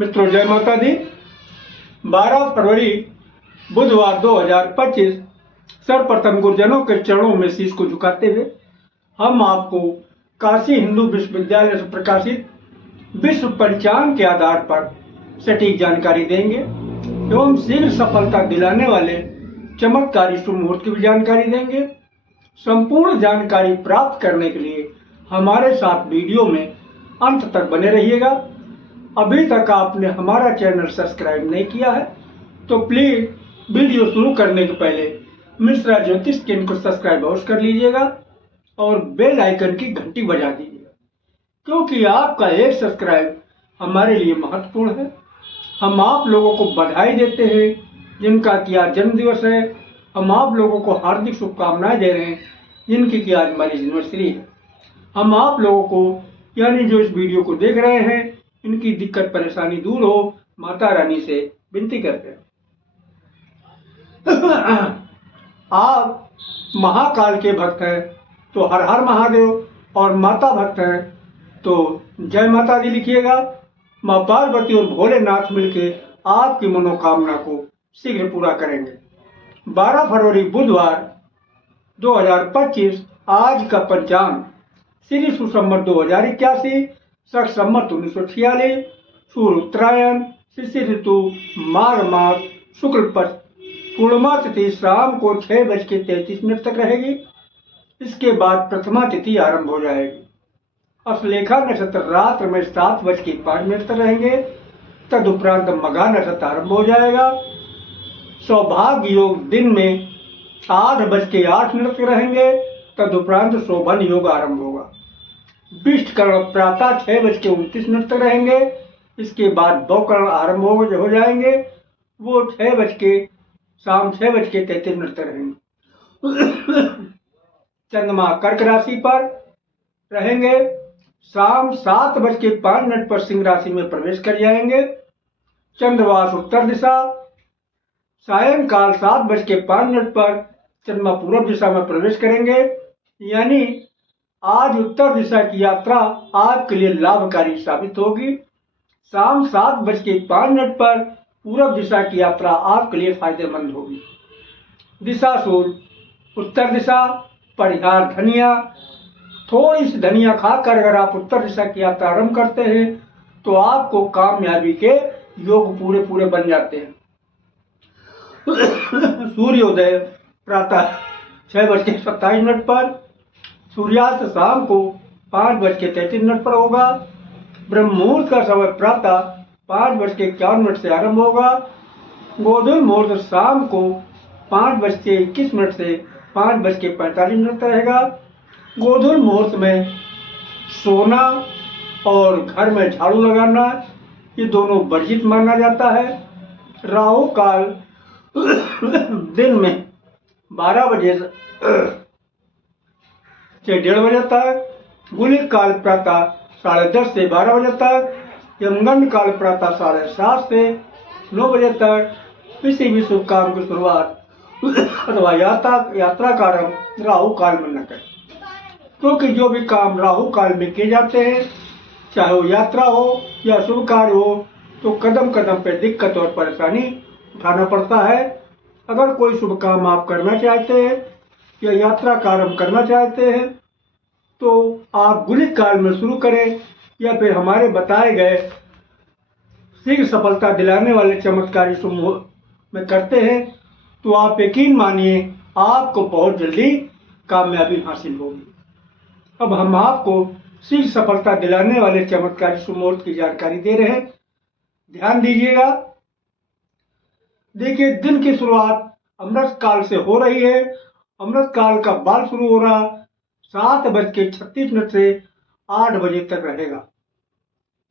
मित्रों, जय माता दी। 12 फरवरी बुधवार 2025 सर्वप्रथम गुरुजनों के चरणों में शीश को झुकाते हुए हम आपको काशी हिंदू विश्वविद्यालय से प्रकाशित विश्व पंचांग के आधार पर सटीक जानकारी देंगे एवं शीघ्र सफलता दिलाने वाले चमत्कारी शुभ मुहूर्त की भी जानकारी देंगे। संपूर्ण जानकारी प्राप्त करने के लिए हमारे साथ वीडियो में अंत तक बने रहिएगा। अभी तक आपने हमारा चैनल सब्सक्राइब नहीं किया है तो प्लीज वीडियो शुरू करने के पहले मिश्रा ज्योतिष चैनल को सब्सक्राइब अवश्य कर लीजिएगा और बेल आइकन की घंटी बजा दीजिएगा, क्योंकि आपका एक सब्सक्राइब हमारे लिए महत्वपूर्ण है। हम आप लोगों को बधाई देते हैं जिनका कि आज जन्मदिवस है। हम आप लोगों को हार्दिक शुभकामनाएं दे रहे हैं जिनकी कि आज मैरिज एनिवर्सरी है। हम आप लोगों को यानी जो इस वीडियो को देख रहे हैं इनकी दिक्कत परेशानी दूर हो, माता रानी से विनती करते हैं। आप महाकाल के भक्त हैं तो हर हर महादेव, और माता भक्त हैं तो जय माता दी लिखिएगा। माँ पार्वती और भोलेनाथ मिलके आपकी मनोकामना को शीघ्र पूरा करेंगे। 12 फरवरी बुधवार 2025 आज का पंचांग श्री सुसंवत 2081 शक संवत 1946 सूर्य उत्तरायण शिशिर ऋतु माघ मास शुक्ल पक्ष पूर्णिमा तिथि शाम को 6:33 तक रहेगी। इसके बाद प्रथमा तिथि आरंभ हो जाएगी। अश्लेखा नक्षत्र रात्र में 7:05 तक रहेंगे। तदुपरांत मघा नक्षत्र आरंभ हो जाएगा। सौभाग्य योग दिन में 8:08 तक रहेंगे। तदुपरांत शोभन योग आरंभ होगा। विष्ट करण प्रातः 6:29 तक रहेंगे। इसके बाद दो आरंभ हो जाएंगे। वो शाम 6:33 तक रहेंगे। चंद्रमा कर्क राशि पर रहेंगे। शाम 7:05 पर सिंह राशि में प्रवेश कर जाएंगे। चंद्रवास उत्तर दिशा। सायंकाल 7:05 पर चंद्रमा पूर्व दिशा में प्रवेश करेंगे। यानी आज उत्तर दिशा की यात्रा आपके लिए लाभकारी साबित होगी। शाम 7:05 पर पूर्व दिशा की यात्रा आपके लिए फायदेमंद होगी। दिशा सूल उत्तर दिशा। परिहार धनिया। थोड़ी सी धनिया खाकर अगर आप उत्तर दिशा की यात्रा आरंभ करते हैं तो आपको कामयाबी के योग पूरे बन जाते हैं। सूर्योदय प्रातः 6:27 पर। सूर्यास्त शाम को 5:33 पर होगा। ब्रह्म मुहूर्त का समय प्रातः 5:51 से आरंभ होगा। गोधूल मुहूर्त शाम को 5:21 से 5:45 तक रहेगा। गोधूल मुहूर्त में सोना और घर में झाड़ू लगाना ये दोनों वर्जित माना जाता है। राहु काल दिन में 12 बजे से 1:30 बजे तक। गुलिक काल प्रातः 10:30 से 12 बजे तक। यमगंड काल प्रातः 7:30 से 9 बजे तक। किसी भी शुभ काम की शुरुआत अथवा यात्रा का आरंभ राहु काल में न करें, क्योंकि जो भी काम राहु काल में किए जाते हैं, चाहे वो यात्रा हो या शुभ कार्य हो, तो कदम कदम पे दिक्कत और परेशानी उठाना पड़ता है। अगर कोई शुभ काम आप करना चाहते हैं या यात्रा का आरंभ करना चाहते हैं तो आप गुलिक काल में शुरू करें या फिर हमारे बताए गए शीघ्र सफलता दिलाने वाले चमत्कारी शुभ मुहूर्त में करते हैं तो आप यकीन मानिए आपको बहुत जल्दी कामयाबी हासिल होगी। अब हम आपको शीघ्र सफलता दिलाने वाले चमत्कारी शुभ मुहूर्त की जानकारी दे रहे हैं, ध्यान दीजिएगा। देखिए, दिन की शुरुआत अमृत काल से हो रही है। अमृत काल का बाल शुरू हो रहा 7:36 से 8 बजे तक रहेगा।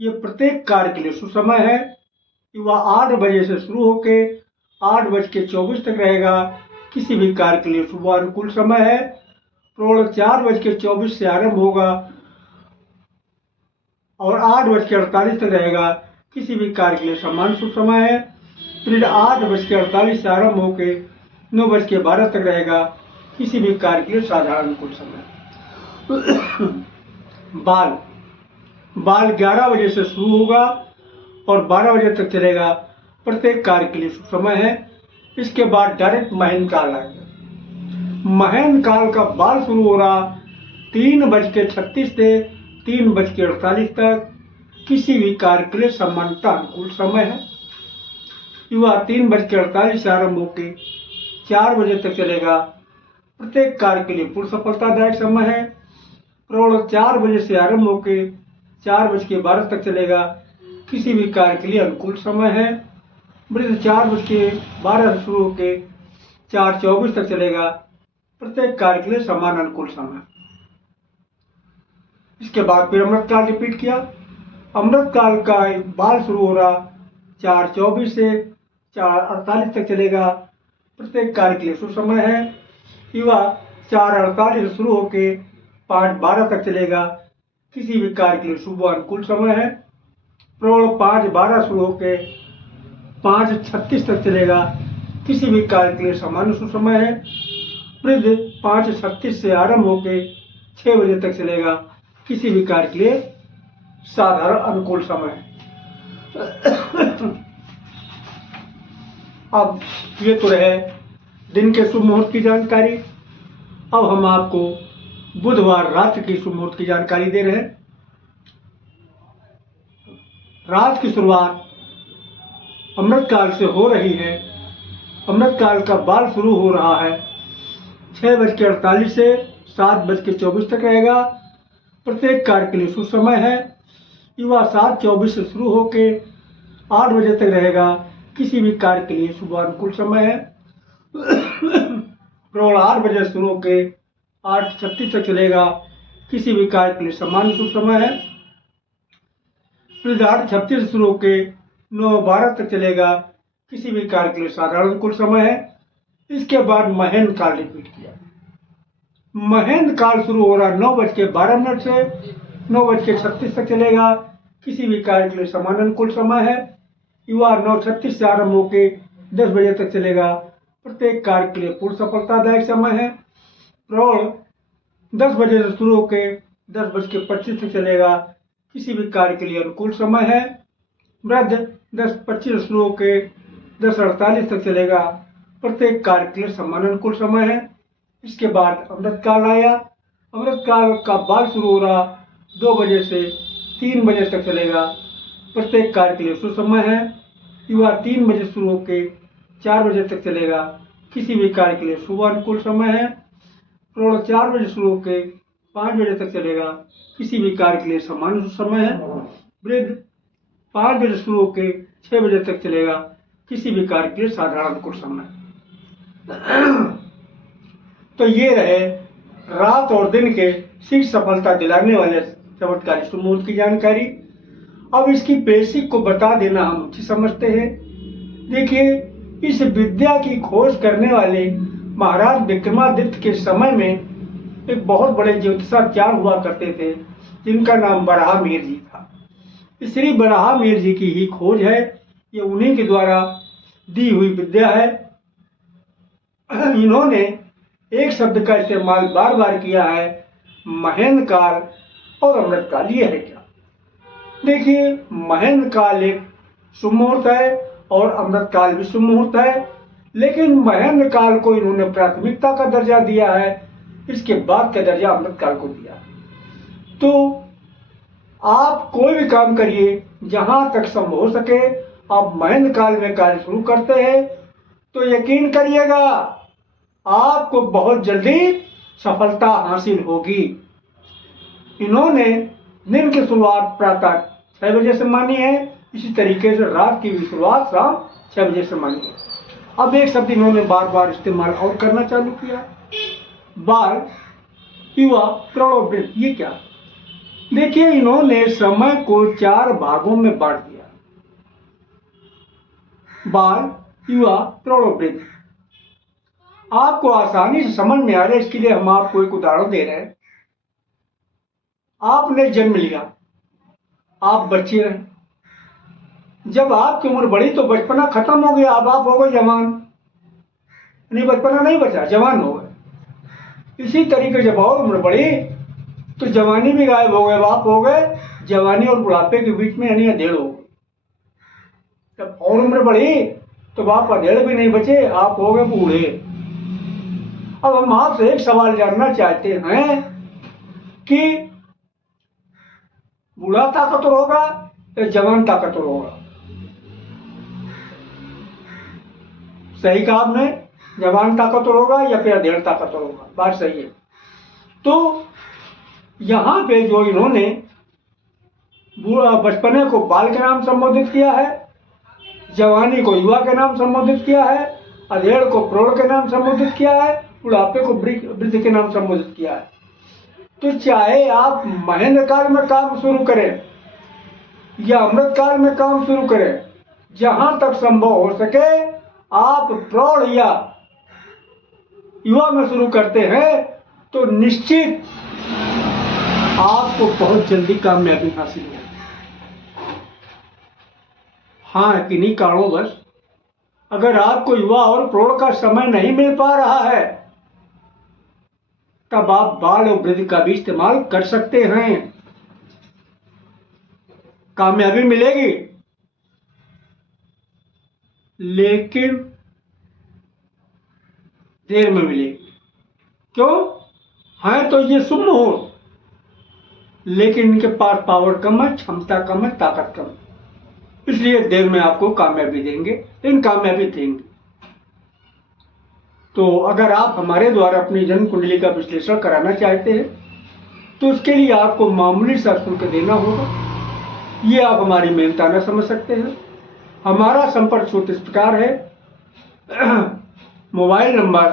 ये प्रत्येक कार्य के लिए सुसमय है। वह 8 बजे से शुरू होके 8:24 तक रहेगा। किसी भी कार्य के लिए शुभ अनुकूल समय है। प्रौढ़ 4:24 से आरंभ होगा और 8:48 तक रहेगा। किसी भी कार्य के लिए समान शुभ समय है। फिर 8:48 से आरंभ होकर 9:12 तक रहेगा। किसी भी कार्य के लिए साधारण अनुकूल समय। बाल 11 बजे से शुरू होगा और 12 बजे तक चलेगा। प्रत्येक कार्य के लिए समय है। इसके बाद डायरेक्ट महन काल आएगा। महन काल का बाल शुरू हो रहा 3:36 से 3:48 तक। किसी भी कार्य के लिए समानता अनुकूल समय है। युवा 3:48 से आरंभ होकर 4 बजे तक चलेगा। प्रत्येक कार्य के लिए पूर्ण सफलतादायक समय है। प्रौढ़ 4 बजे से आरंभ होकर 4:12 तक चलेगा। किसी भी कार्य के लिए अनुकूल समय है। वृद्ध 4:12 से शुरू होकर 4:24 तक चलेगा। प्रत्येक कार्य के लिए समान अनुकूल समय। इसके बाद फिर अमृत काल रिपीट किया। अमृत काल का बाल शुरू हो रहा 4:24 से 4:48 तक चलेगा। प्रत्येक कार्य के लिए सुसमय है। युवा 4:48 से शुरू होकर 5:12 तक चलेगा। किसी भी कार्य के लिए शुभ अनुकूल समय है। प्रौढ़ 5:12 शुरू होकर 5:36 तक चलेगा। किसी भी कार्य के लिए सामान्य सुसमय है। वृद्ध 5:36 से आरंभ होकर 6 बजे तक चलेगा। किसी भी कार्य के लिए साधारण अनुकूल समय है। अब ये तो रहे दिन के शुभ मुहूर्त की जानकारी। अब हम आपको बुधवार रात की शुभ मुहूर्त की जानकारी दे रहे हैं। रात की शुरुआत अमृत काल से हो रही है। अमृत काल का बाल शुरू हो रहा है 6:48 से 7:24 तक रहेगा। प्रत्येक कार्य के लिए सुसमय है। युवा 7:24 से शुरू होकर 8 बजे तक रहेगा। किसी भी कार्य के लिए शुभ अनुकूल समय है। प्रौढ़ 8 बजे से शुरू होकर 8:36 तक चलेगा। किसी भी कार्य के लिए समान शुभ समय है। वृद्ध 8:36 से शुरू होकर 9:12 तक चलेगा। किसी भी कार्य के लिए साधारण अनुकूल समय है। इसके बाद महन काल रिपीट किया। महन काल शुरू हो रहा 9:12 से 9:36 तक चलेगा। किसी भी कार्य के लिए समान अनुकूल समय है। युवा 9:36 से आरंभ होकर 10 बजे तक चलेगा। प्रत्येक कार्य के लिए पूर्ण सफलतादायक समय है। प्रौढ़ 10 बजे से शुरू होकर 10:25 तक चलेगा। किसी भी कार्य के लिए अनुकूल समय है। वृद्ध 10:25 से शुरू होकर 10:48 तक चलेगा। प्रत्येक कार्य के लिए समान अनुकूल समय है। इसके बाद अमृत काल आया। अमृत काल का बाल शुरू हो रहा 2 बजे से 3 बजे तक चलेगा। प्रत्येक कार्य के लिए सुसमय है। युवा 3 बजे शुरू होकर 4 बजे तक चलेगा। किसी भी कार्य के लिए शुभ अनुकूल समय है। प्रौढ़ 4 बजे शुरू होकर 5 बजे तक चलेगा। किसी भी कार्य के लिए समान समय है। वृद्ध 5 बजे शुरू होकर 6 बजे तक चलेगा। किसी भी कार्य के लिए साधारण अनुकूल समय। तो ये रहे रात और दिन के शीघ्र सफलता दिलाने वाले चमत्कारी शुभ मुहूर्त की जानकारी। अब इसकी बेसिक को बता देना हम उचित समझते हैं। देखिए, इस विद्या की खोज करने वाले महाराज विक्रमादित्य के समय में एक बहुत बड़े ज्योतिषाचार्य हुआ करते थे, जिनका नाम बराहमिहिर जी था। श्री बराहमिहिर जी की ही खोज है। ये उन्हीं के द्वारा दी हुई विद्या है। इन्होंने एक शब्द का इस्तेमाल बार बार किया है, महन काल और अमृत काल। ये है क्या? देखिए, महन काल एक शुभ मुहूर्त है और अमृत काल भी शुभ मुहूर्त है, लेकिन महन काल को इन्होंने प्राथमिकता का दर्जा दिया है। इसके बाद का दर्जा अमृत काल को दिया। तो आप कोई भी काम करिए, जहां तक संभव हो सके आप महन काल में कार्य शुरू करते हैं तो यकीन करिएगा आपको बहुत जल्दी सफलता हासिल होगी। इन्होंने दिन की शुरुआत प्रातः 6 बजे से मानी है। इसी तरीके से रात की भी शुरुआत शाम 6 बजे से मानी है। अब एक शब्द इन्होंने बार बार इस्तेमाल और करना चालू किया, बाल, युवा, प्रौढ़, वृद्ध। ये क्या? देखिए, इन्होंने समय को 4 भागों में बांट दिया, बाल, युवा, प्रौढ़, वृद्ध। आपको आसानी से समझ में आ रहा है, इसके लिए हम आपको एक उदाहरण दे रहे हैं। आपने जन्म लिया, आप बच्चे रहे। जब आपकी उम्र बढ़ी तो बचपना खत्म हो गया, अब आप हो गए जवान। नहीं, बचपना नहीं बचा, जवान हो गए। इसी तरीके जब और उम्र बढ़ी तो जवानी भी गायब हो गए, आप हो गए जवानी और बुढ़ापे के बीच में, यानी अधेड़ हो गई। जब और उम्र बढ़ी तो आप अधेड़ भी नहीं बचे, आप हो गए बूढ़े। अब हम आपसे एक सवाल जानना चाहते हैं कि बूढ़ा ताकतवर होगा या जवान ताकतवर होगा? सही कहा आपने, जवान ताकतवर होगा या फिर अधेड़ ताकतवर होगा, बात सही है। तो यहां पे जो इन्होंने बचपने को बाल के नाम संबोधित किया है, जवानी को युवा के नाम संबोधित किया है, अधेड़ को प्रौढ़ के नाम संबोधित किया है, बुढ़ापे को वृद्ध के नाम संबोधित किया है। तो चाहे आप महेंद्र काल में काम शुरू करें या अमृत काल में काम शुरू करें, जहां तक संभव हो सके आप प्रौढ़ या युवा में शुरू करते हैं तो निश्चित आपको बहुत जल्दी कामयाबी हासिल होगी। हाँ, किन्हीं कारणोंवश अगर आपको युवा और प्रौढ़ का समय नहीं मिल पा रहा है, तब आप बाल और वृद्ध का भी इस्तेमाल कर सकते हैं। कामयाबी मिलेगी, लेकिन देर में मिलेगी। क्यों? है तो ये शुभ मुहूर्त, लेकिन इनके पास पावर कम है, क्षमता कम है, ताकत कम है, इसलिए देर में आपको कामयाबी देंगे, लेकिन कामयाबी देंगे। तो अगर आप हमारे द्वारा अपनी जन्म कुंडली का विश्लेषण कराना चाहते हैं तो उसके लिए आपको मामूली सा शुल्क देना होगा। ये आप हमारी मेहनता न समझ सकते हैं। हमारा संपर्क सूत्र इस प्रकार है। मोबाइल नंबर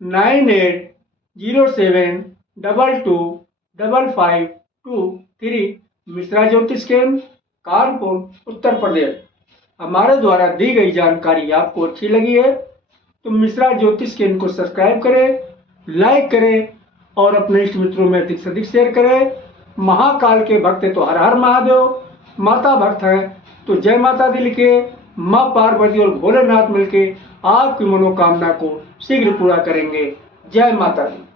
9807225523, मिश्रा ज्योतिष केंद्र, कानपुर, उत्तर प्रदेश। हमारे द्वारा दी गई जानकारी आपको अच्छी लगी है तो मिश्रा ज्योतिष केंद्र को सब्सक्राइब करें, लाइक करें और अपने इष्ट मित्रों में अधिक से अधिक शेयर करें। महाकाल के भक्त हैं तो हर हर महादेव, माता भक्त हैं तो जय माता दी लिखे। माँ पार्वती और भोलेनाथ मिलके आपकी मनोकामना को शीघ्र पूरा करेंगे। जय माता दी।